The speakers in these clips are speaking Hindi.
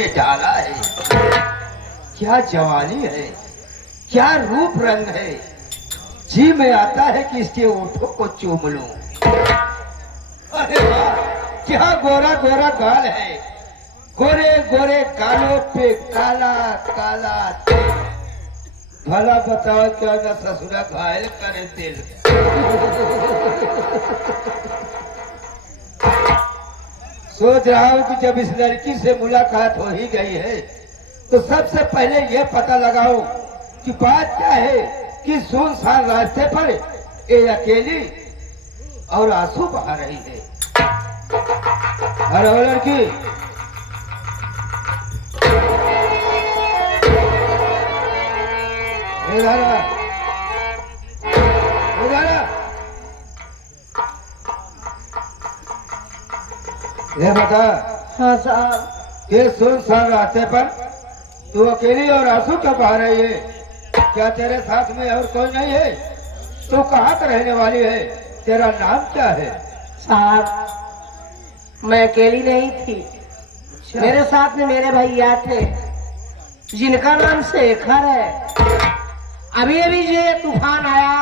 में डाला है। क्या जवानी है, क्या रूप रंग है। जी में आता है कि इसके ओठों को चूम लूं। अरे वाह, क्या गोरा गोरा गाल है। गोरे गोरे गालों पे काला काला तिल। भला बताओ क्या ना ससुरा घायल करे दिल। सोच रहा हूं कि जब इस लड़की से मुलाकात हो ही गई है तो सबसे पहले यह पता लगाओ कि बात क्या है कि सुनसान रास्ते पर ये अकेली और आंसू बहा रही है। अरे वो लड़की, ये बता। हाँ साहब। ये सुनसान रास्ते पर तू अकेली और आंसू क्यों बहा रही है? क्या तेरे साथ में और कोई नहीं है? तू कहाँ का रहने वाली है? तेरा नाम क्या है? साहब मैं अकेली नहीं थी, मेरे साथ में मेरे भैया थे जिनका नाम शेखर है। अभी अभी जो ये तूफान आया,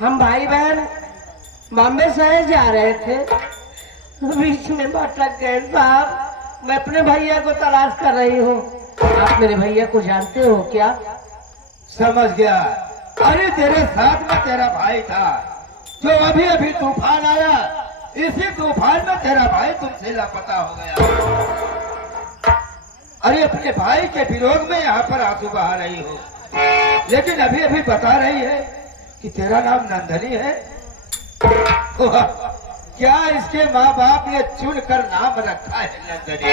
हम भाई बहन बॉम्बे शहर जा रहे थे, बीच में भटक गए साहब। मैं अपने भैया को तलाश कर रही हूँ। आप मेरे भैया को जानते हो क्या? समझ गया। अरे तेरे साथ में तेरा भाई था जो अभी अभी तूफान आया, इसी तूफान में तेरा भाई तुमसे लापता हो गया। अरे अपने भाई के विरोध में यहाँ पर आंसू बहा रही हो, लेकिन अभी अभी बता रही है कि तेरा नाम नंदनी है। क्या इसके माँ बाप ने चुनकर नाम रखा है नंदनी?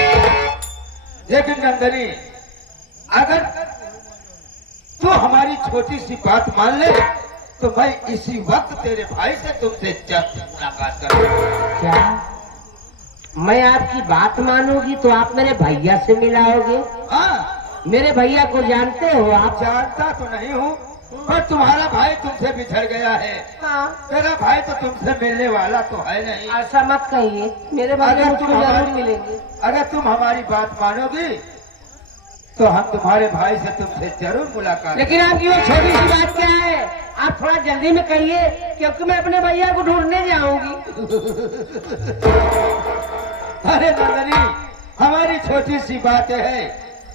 लेकिन नंदनी, अगर तू हमारी छोटी सी बात मान ले तो मैं इसी वक्त तेरे भाई से तुमसे जल्द मुलाकात करूंगा। क्या मैं आपकी बात मानूंगी तो आप मेरे भैया से मिलाओगे? हाँ, मेरे भैया को जानते हो आप? जानता तो नहीं हूँ, पर तुम्हारा भाई तुमसे बिछड़ गया है। हाँ। तेरा भाई तो तुमसे मिलने वाला तो है नहीं। ऐसा मत कहिए, मेरे भैया अगर तुम मुझको जरूर हमारी मिलेंगे। अगर तुम हमारी बात मानोगी तो हम तुम्हारे भाई से तुमसे जरूर मुलाकात। लेकिन आपकी वो छोटी सी बात क्या है? आप थोड़ा जल्दी में कहिए, क्योंकि मैं अपने भैया को ढूंढने जाऊंगी। अरे नंदनी, हमारी छोटी सी बात है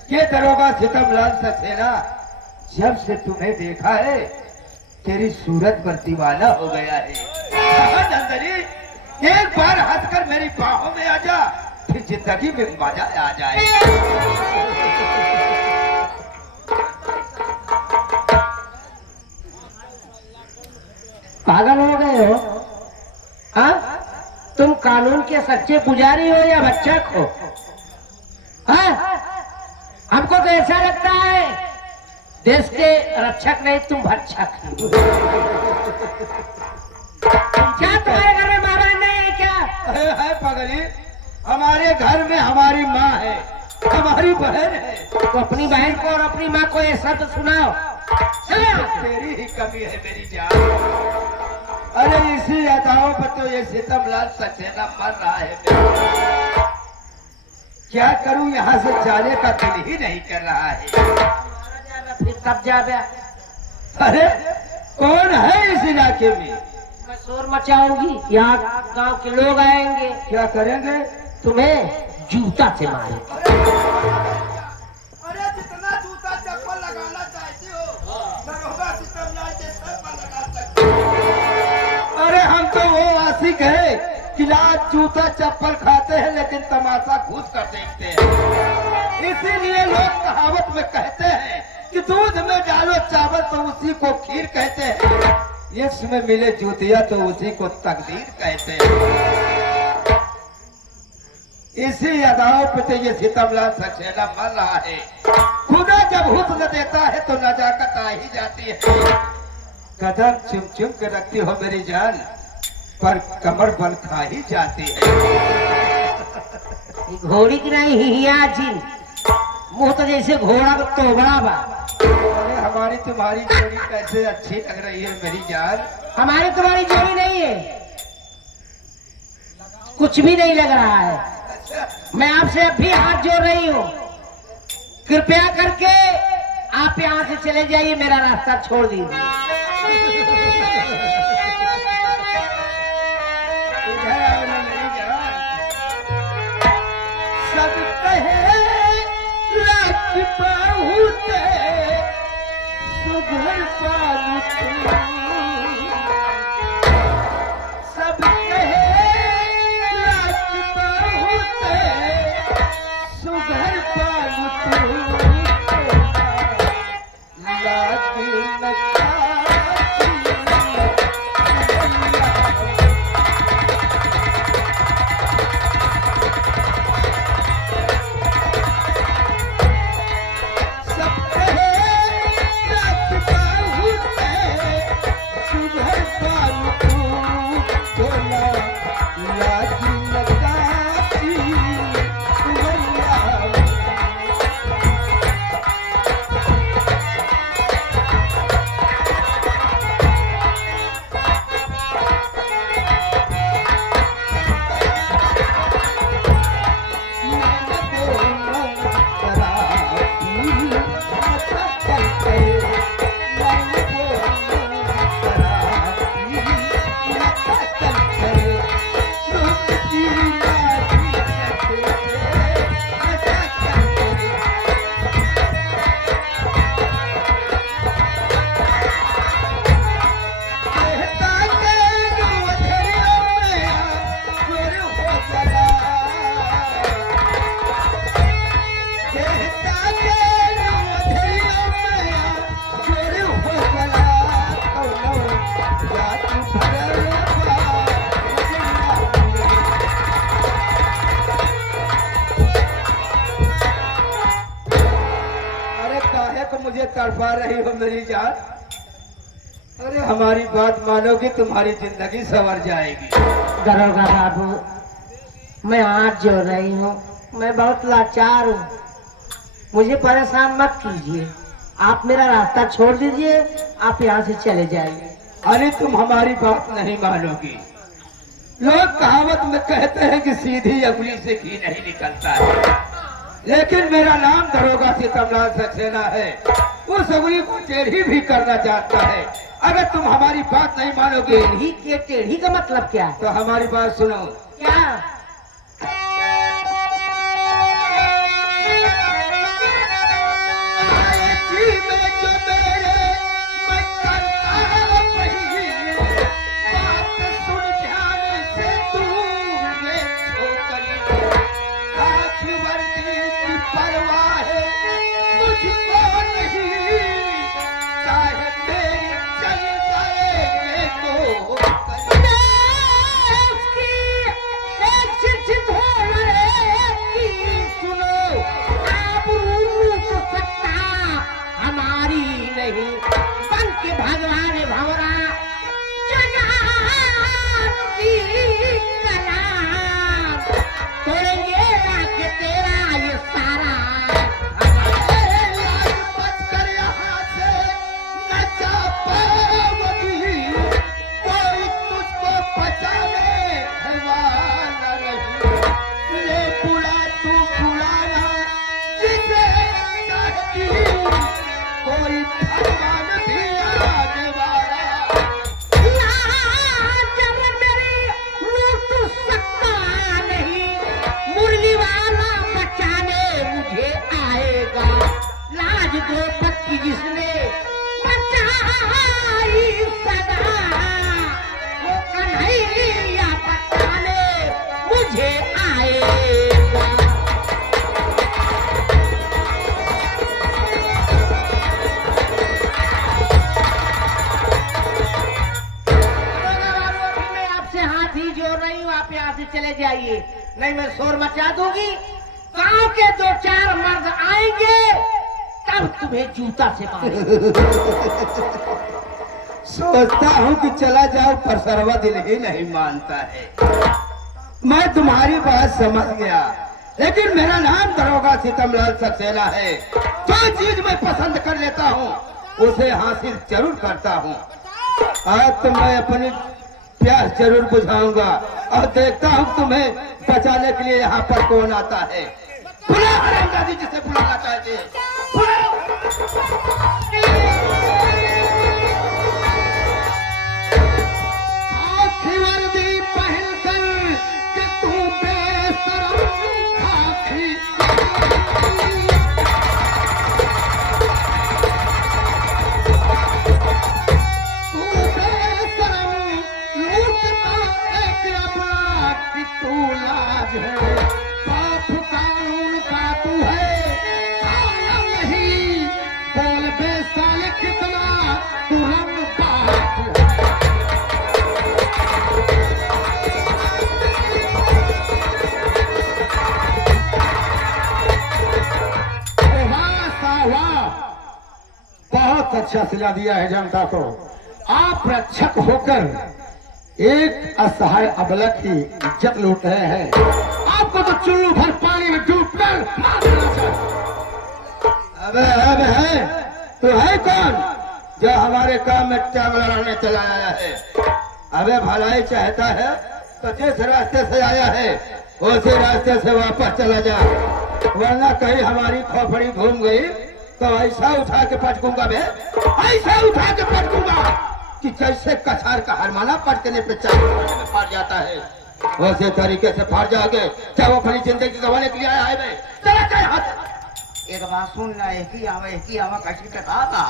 कि दरोगा सितमलाल सक्सेना जब से तुम्हें देखा है तेरी सूरत पर दीवाना हो गया है। हाँ, नंदनी, एक बार हंसकर मेरी बाहों में आ जा, फिर जिंदगी में मजा आ जाए। पागल हो गए हो? हाँ, तुम कानून के सच्चे पुजारी हो या बच्चा खो? हाँ, हमको तो ऐसा लगता है देश के रक्षक नहीं, तुम भक्षक हो। क्या तुम्हारे घर में माँ बहन नहीं है क्या? है पगली, हमारे घर में हमारी माँ है, हमारी बहन है। तो अपनी बहन को और अपनी माँ को ये शब्द सुनाओ। तेरी ही कमी है मेरी जान। अरे इसी अदाओं पर तो ये सितमलाल सक्सेना मर रहा है। क्या करूं, यहाँ से जाने का दिल ही नहीं कर रहा है। फिर तब जा बे। अरे कौन है इस इलाके में? मैं शोर मचाऊंगी, यहाँ गांव के लोग आएंगे। क्या करेंगे? तुम्हें जूता से मारे। अरे जितना जूता चप्पल लगाना चाहती हो, दरोगा सितमलाल के सर पर लगा सकते हो। अरे हम तो वो आशिक है कि रात जूता चप्पल खाते हैं लेकिन तमाशा घूस कर देखते हैं। इसीलिए लोग कहावत में कहते हैं कि दूध में डालो चावल तो उसी को खीर कहते हैं, इसमें मिले जूतिया तो उसी को तकदीर कहते हैं। इसी अदाओं पे तो ये सितमलाल सक्सेना मर रहा है। खुदा जब हुस्न देता है तो नजाकत आ ही जाती है। कदम चुम चुम के रखती हो मेरी जान, पर कमर बल खा ही जाती है। घोड़ी की नहीं हिया जिन, मुंह तो जैसे घोड़ा का तोबड़ा बा। अरे हमारी तुम्हारी जोड़ी कैसे अच्छी लग रही है मेरी जान। हमारी तुम्हारी जोड़ी नहीं है, कुछ भी नहीं लग रहा है। मैं आपसे अभी हाथ जोड़ रही हूँ, कृपया करके आप यहाँ से चले जाइए, मेरा रास्ता छोड़ दीजिए। सब कहे लाख बहुत सुघर पालू तू, सब कहे लाख बहुत सुघर पालू तू, लागी नकाची मुझे तड़पा रही हो मेरी जान। अरे हमारी बात मानोगी तुम्हारी जिंदगी संवर जाएगी। दरोगा बाबू, मैं हाथ जोड़ रही हूँ, मैं बहुत लाचार हूँ, मुझे परेशान मत कीजिए, आप मेरा रास्ता छोड़ दीजिए, आप यहाँ से चले जाइए। अरे तुम हमारी बात नहीं मानोगी। लोग कहावत में कहते हैं कि सीधी उंगली से घी नहीं निकलता है, लेकिन मेरा नाम दरोगा सीतमलाल सक्सेना है। उस उंगली को टेढ़ी भी करना चाहता है। अगर तुम हमारी बात नहीं मानोगे, टेढ़ी का मतलब क्या है? तो हमारी बात सुनो। क्या? जिसने बचाई सदा वो कन्हैया बचाने मुझे आएगा। मैं आपसे हाथ ही जोड़ रही हूँ, आप यहाँ से चले जाइए, नहीं मैं शोर मचा दूंगी। गांव के दो चार मर्द आएंगे तब तुम्हें जूता से मारेंगे। सोचता हूँ कि चला जाओ, पर सर्वा दिल ही नहीं मानता है। मैं तुम्हारी बात समझ गया, लेकिन मेरा नाम दरोगा सीतमलाल सक्सेना है। जो चीज मैं पसंद कर लेता हूँ उसे हासिल जरूर करता हूँ। आज तो मैं अपनी प्यास जरूर बुझाऊंगा। और देखता हूँ तुम्हें बचाने के लिए यहाँ पर कौन आता है। बुलाओ हरामजादी जिसे बुलाना चाहते हैं, बुलाओ। खाकी वर्दी पहनकर कि तू बेशरम खाकी तू बेशरम लूटता एक अपना कि तू लाज है बाप कानून का तू है आया नहीं बोल बेसाल कितना तू रंग बाज है। वाह सा वाह, बहुत अच्छा सिला दिया है जनता को। आप रक्षक होकर एक असहाय अबलक की इज्जत लूट रहे हैं। आपको तो चुल्लू भर पानी में डूबकर मार देना चाहिए। अबे है तो है कौन जो हमारे काम में टांग लड़ाने चला आया है? अबे भलाई चाहता है तो जिस रास्ते से आया है उसी रास्ते से वापस चला जा, वरना कहीं हमारी खोपड़ी घूम गई तो ऐसा उठा के पटकूंगा बे, ऐसा उठा के पटकूंगा कि जैसे कछार का हरमाना पटकने पे चाकू में फाड़ जाता है वैसे तरीके से फाड़ जाओगे। क्या वो अपनी जिंदगी गंवाने के लिए आया है बे? चला क्या हाथ एक बात सुन ला, एक ही आवा कशी कथा था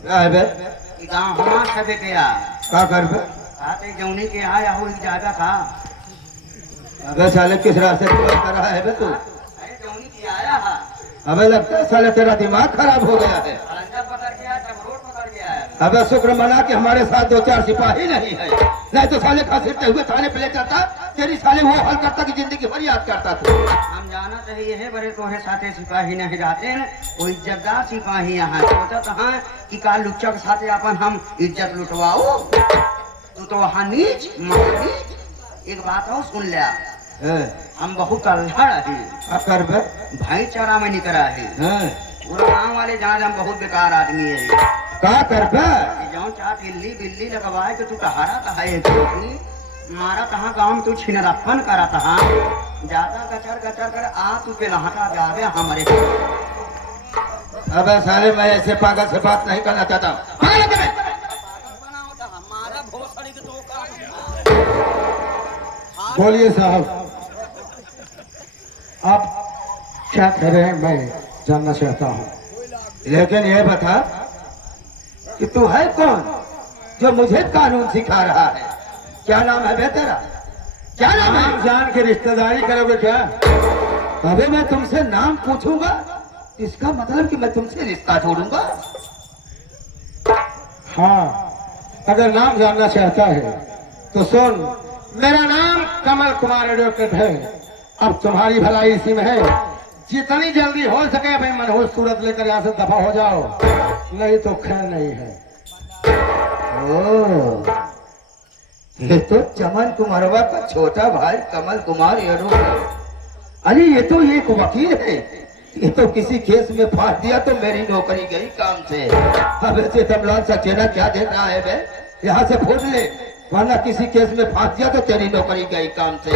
क्या है बे? कि गाँव हमार सबे गया क्या कर बे? आते जौनी के आया हो ज्यादा था। अबे साले किस रास्ते से कर रहा है बे तू? अरे जौनी के आया है अबे लगता है साले तेरा दिमाग खराब हो गया है। अलंजा पकड़ के आया, चमरोट पकड़ के आया। अबे शुक्र मना कि हमारे साथ 2-4 सिपाही नहीं है, नहीं तो साले खसीटते हुए थाने पे ले जाता, तेरी साले वो हाल करता कि जिंदगी भर याद करता तू। हम जाना चाहिए है बड़े तोहे साथे सिपाही नहीं रहते हैं, वो इज्जतदार सिपाही यहाँ सोचत हैं कि का लुच्चा के साथे अपन हम इज्जत लुटवाओ। तू तो वहाँ नीच महानीच। एक बात हो सुन लिया, हम बहुत अल्हड़ है, क्या कर बे? भाईचारा में निकला है। पूरा गाँव वाले जान हम बहुत बेकार आदमी है। क्या कर बे? जाऊँ चाह बिल्ली बिल्ली लगवाए तो तू कहारा कहा है मारा कहाँ गाँव में तू छिनरप्पन करा था ज्यादा कचर कचर कर आ तू पे लहाटा जावे हमारे। अबे साले मैं ऐसे पागल से बात नहीं करना चाहता। पागल है क्या बे? बोलिए साहब, आप क्या कह रहे हैं मैं जानना चाहता हूँ। लेकिन ये बता कि तू है कौन जो मुझे कानून सिखा रहा है? क्या नाम है बे तेरा? क्या नाम है? नाम जान के रिश्तेदारी करोगे क्या? अबे मैं तुमसे नाम पूछूंगा इसका मतलब कि मैं तुमसे रिश्ता जोड़ूंगा। हाँ, अगर नाम जानना चाहता है तो सुन, मेरा नाम कमल कुमार एडवोकेट है। अब तुम्हारी भलाई इसी में है, जितनी जल्दी हो सके भाई मनहूस सूरत लेकर यहाँ से दफा हो जाओ, नहीं तो खैर नहीं है। ओह, ये तो चमन कुमारवा का छोटा भाई कमल कुमार एडवोकेट। अरे ये तो एक वकील है, ये तो किसी केस में फांस दिया तो मेरी नौकरी गई काम से। अब ऐसे तमलान सक्सेना क्या देख रहा है बे? यहाँ से फूट ले, वरना किसी केस में फांस दिया तो तेरी नौकरी गई काम से।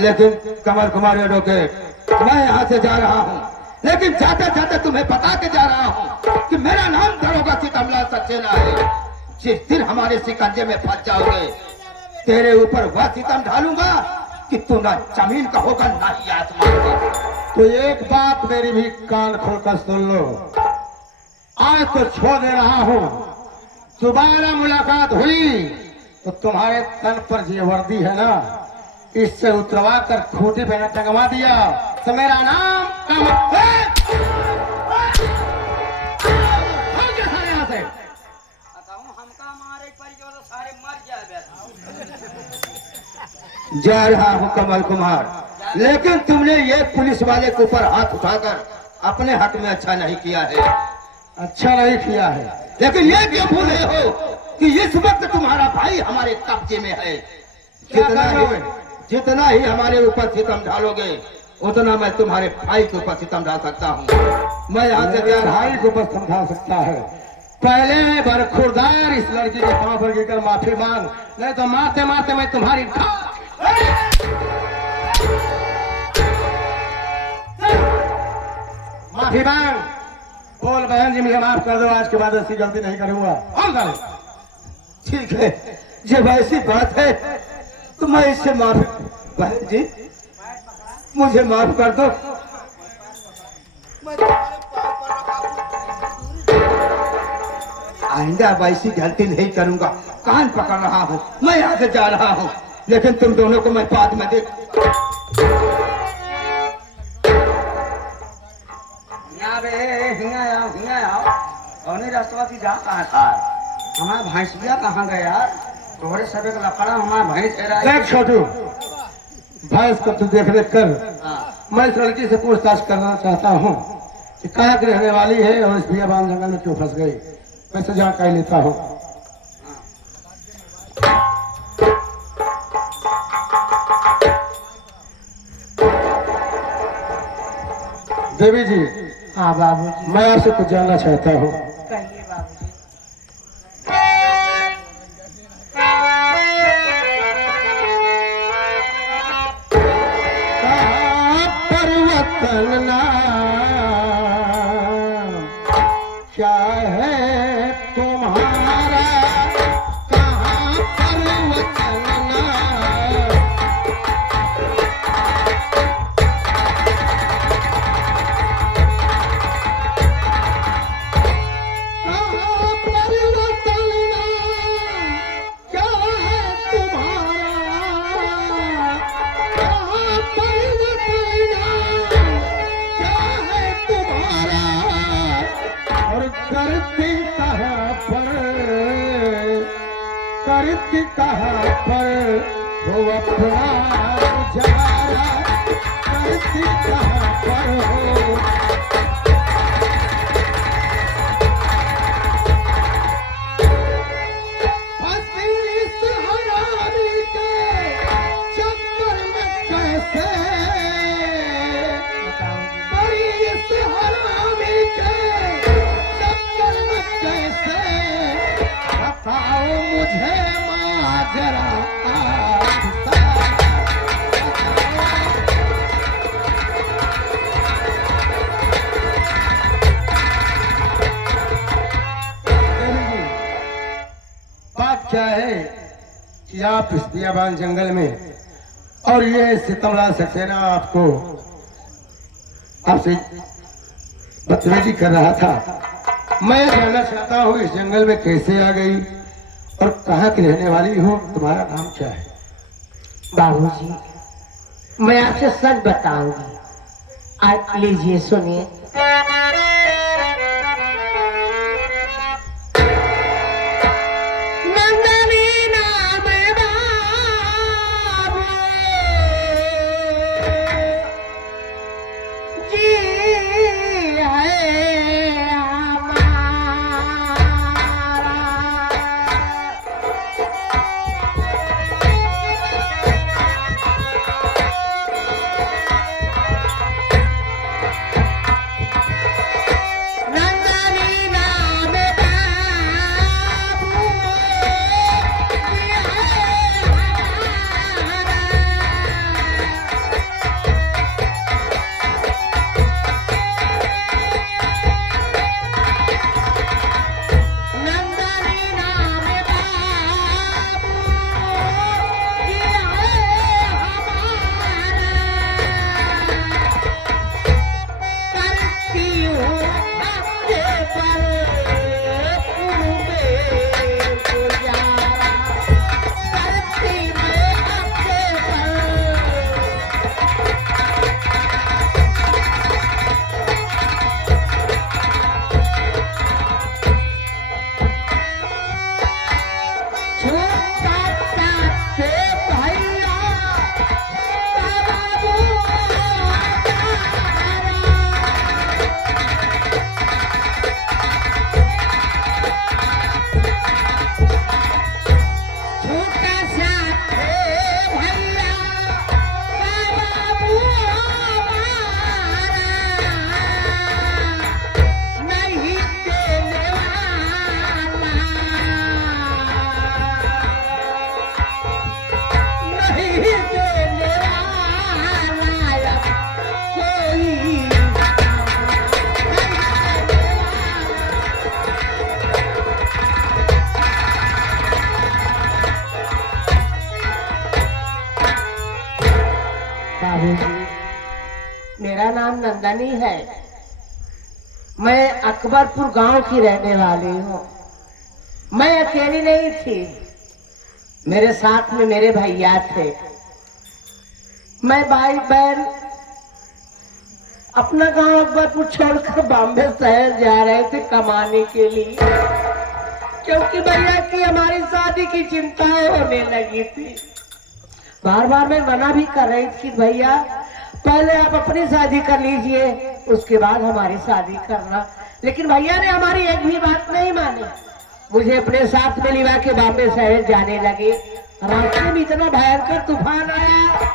लेकिन कमल कुमार एडवोकेट, मैं यहाँ से जा रहा हूँ, लेकिन जाते जाते तुम्हें बता के जा रहा हूँ कि मेरा नाम दरोगा सीतमलाल सक्सेना है। जिस दिन हमारे शिकंजे में फंस जाओगे तेरे ऊपर वह सितम ढालूंगा कि तू ना जमीन का होगा ना ही आसमान का। तो एक बात मेरी भी कान खोलकर सुन लो, आज तो छोड़ दे रहा हूँ, दोबारा मुलाकात हुई तो तुम्हारे तन पर ये वर्दी है ना, इससे उतरवा कर खूंटी पे न टंगवा दिया तो मेरा नाम यहाँ से। जा रहा हूँ कमल कुमार, लेकिन तुमने ये पुलिस वाले के ऊपर हाथ उठाकर अपने हक में अच्छा नहीं किया है। अच्छा नहीं किया है, लेकिन ये क्यों भूले हो कि इस वक्त तुम्हारा भाई हमारे कब्जे में है। जितना ही हमारे ऊपर सितम ढालोगे उतना मैं तुम्हारे भाई के ऊपर सितम डाल सकता हूँ। मैं यहाँ से मेरे भाई को बस समझा सकता है, पहले बरखुरदार इस लड़की के पांव पर गिरकर माफी मांग, नहीं तो मारते मारते मैं तुम्हारी माफी मांग। बोल बहन जी, मुझे माफ कर दो, आज के बाद ऐसी गलती नहीं करूंगा। ठीक है, जब ऐसी बात है तो मैं इससे माफी, बहन जी मुझे माफ कर दो। आइंदा अब ऐसी गलती नहीं करूंगा। कान पकड़ रहा हूँ, मैं आगे जा रहा हूँ, लेकिन तुम दोनों को मैं बाद में देख। रास्ता की जा कहाँ था? हमारा भैंसिया कहाँ गया यार? तोहरे सबे का लफड़ा हमारा भैंस देख छोटू, भैंस को तू देख रेख कर। मैं इस लड़की से पूछताछ करना चाहता हूँ कि कहाँ की रहने वाली है और इस बियाबान जंगल में क्यों फंस गई। मैं से जानकारी लेता हूँ। देवी जी, हाँ बाबूजी, मैं आपसे कुछ जानना चाहता हूँ। कहिए बाबूजी। परिवर्तन नाम क्या है तुम्हारा, कहाँ परिवर्तन नाम। कहाँ परिवर्तन नाम क्या है तुम्हारा, कहाँ परिवर्तन क्या है तुम्हारा, और करती कहाँ पर हो अपना गुजारा, करती कहाँ पर हो। फंसी इस हरामी के चक्कर में कैसे, पड़ी इस हरामी के चक्कर में कैसे, बताओ मुझे माजरा। बात क्या है कि आप इस बियाबान जंगल में और ये सितमलाल सक्सेना आपको आपसे बदतमीजी कर रहा था। मैं जानना चाहता हूँ इस जंगल में कैसे आ गई और कहाँ की रहने वाली हो, तुम्हारा नाम क्या है? बाबूजी, मैं आपसे सच बताऊंगी, आज लीजिए सुनिए। मेरा नाम नंदनी है। मैं अकबरपुर गांव की रहने वाली हूँ। मैं अकेली नहीं थी, मेरे साथ में मेरे भैया थे। मैं भाई बहन अपना गांव अकबरपुर छोड़कर बॉम्बे शहर जा रहे थे कमाने के लिए, क्योंकि भैया की हमारी शादी की चिंता होने लगी थी। बार बार मैं मना भी कर रही थी, भैया पहले आप अपनी शादी कर लीजिए, उसके बाद हमारी शादी करना। लेकिन भैया ने हमारी एक भी बात नहीं मानी, मुझे अपने साथ में लिवा के बॉम्बे शहर जाने लगे। रास्ते में इतना भयंकर तूफान आया,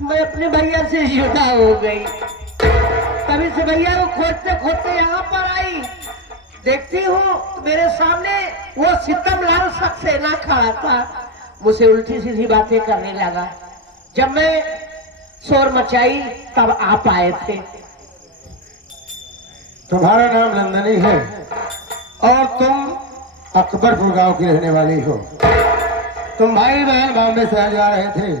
मैं अपने भैया से जुदा हो गई। तभी से भैया को खोजते खोजते यहाँ पर आई। देखती हूँ तो मेरे सामने वो सितमलाल सक्सेना खड़ा था, मुझसे उल्टी सीधी बातें करने लगा। जब मैं शोर मचाई तब आप आए थे। तुम्हारा नाम नंदनी है और तुम अकबरपुर गांव की रहने वाली हो। तुम भाई बहन बॉम्बे शहर जा रहे थे,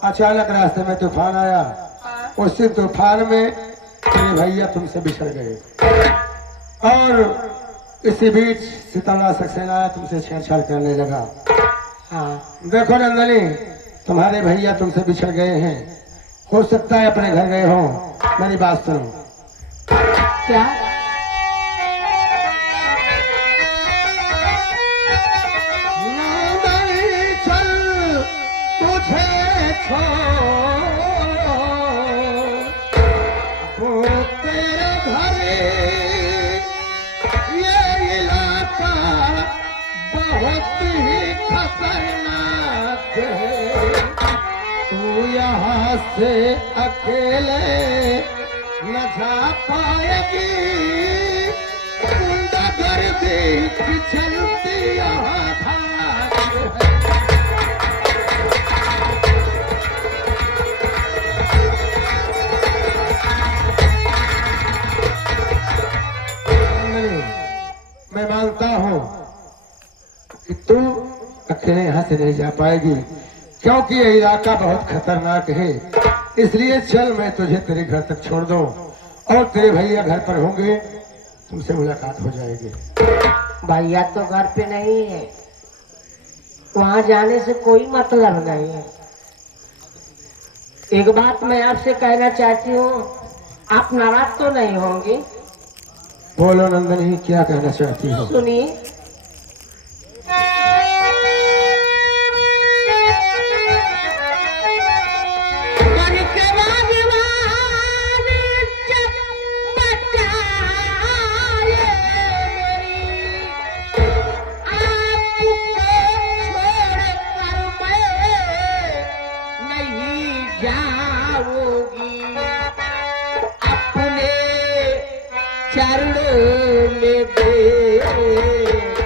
अचानक रास्ते में तूफान आया। उसी तूफान में तेरे भैया तुमसे बिछड़ गए और इसी बीच सितमलाल सक्सेना आया, तुमसे छेड़छाड़ करने लगा। हाँ, देखो नंदनी, तुम्हारे भैया तुमसे बिछड़ गए हैं, हो सकता है अपने घर गए हो। मेरी बात सुनो। क्या? नंदनी चल तुझे छोड़, वो तेरे घर ये इलाका बहुत ही खतरनाक है। तू यहाँ से अकेले न जा पाएगी, गुंडागर्दी की चलती यहाँ धाक है। मैं मानता हूँ कि तू अकेले यहाँ से नहीं जा पाएगी, क्योंकि ये इलाका बहुत खतरनाक है। इसलिए चल, मैं तुझे तेरे घर तक छोड़ दूं और तेरे भैया घर पर होंगे, तुमसे मुलाकात हो जाएगी। भैया तो घर पे नहीं है, वहां जाने से कोई मतलब नहीं है। एक बात मैं आपसे कहना चाहती हूँ, आप नाराज तो नहीं होंगे? बोलो नंदनी, क्या कहना चाहती हो? सुनिए। चरणों में दे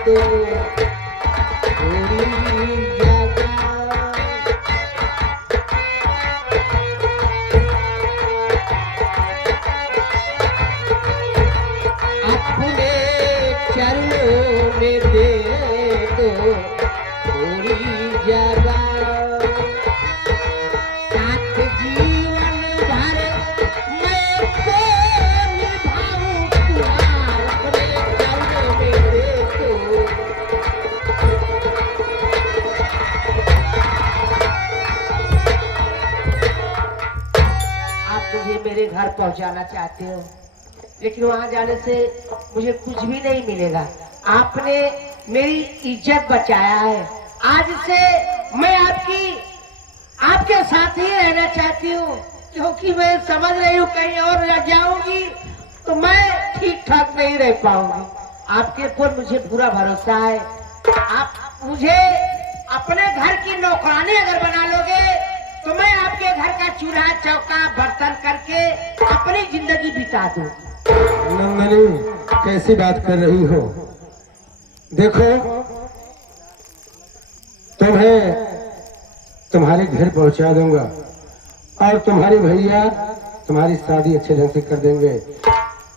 दो थोड़ी जगह, अपने चरणों में दे दो थोड़ी जगह। साथ जीवन भर मैं तो निभाऊं तुम्हारा, अपने चरणों में दे दो। आप मुझे मेरे घर पहुंचाना चाहते हो, लेकिन वहां जाने से मुझे कुछ भी नहीं मिलेगा। आपने मेरी इज्जत बचाया है, आज से मैं आपके साथ ही रहना चाहती हूँ, क्योंकि मैं समझ रही हूँ कहीं और रह जाऊंगी तो मैं ठीक ठाक नहीं रह पाऊंगी। आपके ऊपर मुझे पूरा भरोसा है। आप मुझे अपने घर की नौकरानी अगर बना लोगे तो मैं आपके घर का चूल्हा चौका बर्तन करके अपनी जिंदगी बिता दूं। नंदनी, कैसी बात कर रही हो? देखो, तुम्हें तुम्हारे घर पहुंचा दूंगा और तुम्हारे भैया तुम्हारी शादी अच्छे ढंग से कर देंगे।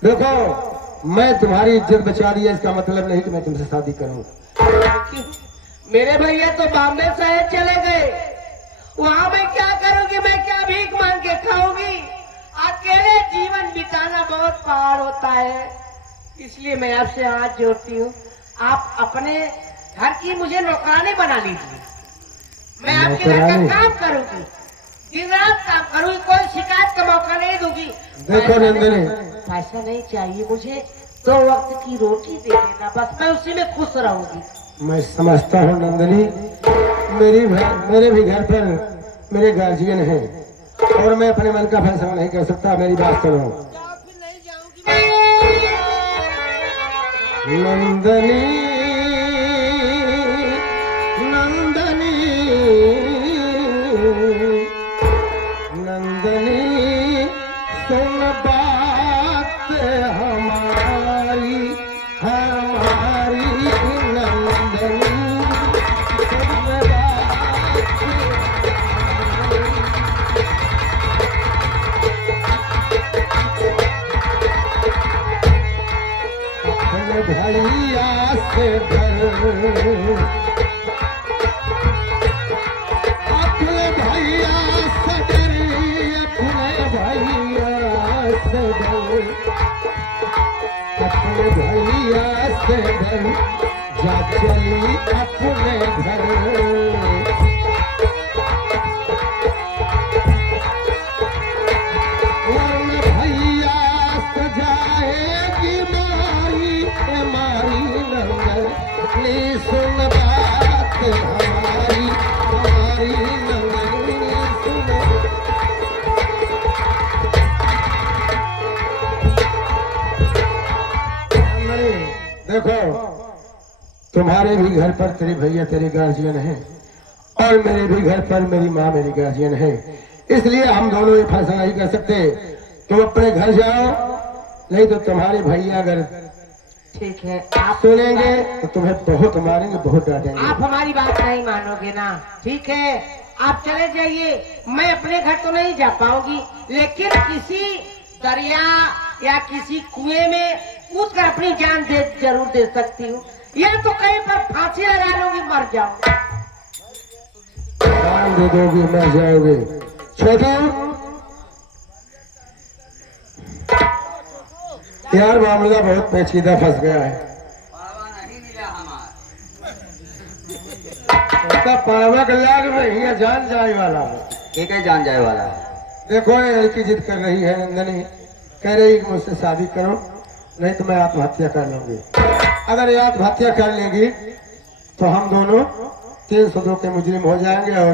देखो, मैं तुम्हारी इज्जत बचा दी है, इसका मतलब नहीं कि मैं तुमसे शादी करूं। मेरे भैया तो बॉम्बे शहर चले गए, वहां मैं क्या करूंगी? मैं क्या भीख मांग के खाऊंगी? आज के बहुत पहाड़ होता है, इसलिए मैं आपसे हाथ जोड़ती हूँ। आप अपने घर की मुझे नौकरानी बना लीजिए। मैं आपके घर का काम करूंगी, दिन रात काम करूंगी, कोई शिकायत का मौका नहीं दूंगी। देखो नंदिनी, पैसा नहीं चाहिए मुझे, 2 वक्त की रोटी दे देना बस, मैं उसी में खुश रहूंगी। मैं समझता हूँ नंदिनी, मेरे भी घर पर मेरे गार्जियन हैं और मैं अपने मन का फैसला नहीं कर सकता। मेरी बात सुनो नंदनी, नंदनी, नंदनी, सुन बात हमारी, हमारी नंदनी, सुन बात। अपने भैया से डर, अपने भैया से डर, अपने भैया से डर, अपने भैया से डर, जा चली अपने घर। वरना भैया से जाएगी मारी, मारी नंदनी, सुन बात हमारी, हमारी नंदनी, सुन। देखो तुम्हारे भी घर पर तेरे भैया तेरे गार्जियन हैं और मेरे भी घर पर मेरी माँ मेरी गार्जियन है, इसलिए हम दोनों ये फैसला नहीं कर सकते। तुम अपने घर जाओ, नहीं तो तुम्हारे भैया अगर ठीक है, आप सुनेंगे तो तुम्हें बहुत मारेंगे, बहुत डांटेंगे। आप हमारी बात नहीं मानोगे ना? ठीक है, आप चले जाइए। मैं अपने घर तो नहीं जा पाऊंगी, लेकिन किसी दरिया या किसी कुएं में कूद कर अपनी जान जरूर दे सकती हूँ, या तो कहीं पर फांसी लगा लूंगी, मर जाऊंगी। जान दे दोगे, मर जाओगे। छोटू यार, मामला बहुत पेचीदा फंस गया है। उसका पावा का लाग नहीं है, जान जाए वाला है। ठीक है, जान जाए वाला। देखो ये लड़की जिद कर रही है नंदनी, कह रही कि मुझसे शादी करो, नहीं तो मैं आत्महत्या कर लूंगी। अगर ये आत्महत्या कर लेगी तो हम दोनों 302 के मुजरिम हो जाएंगे और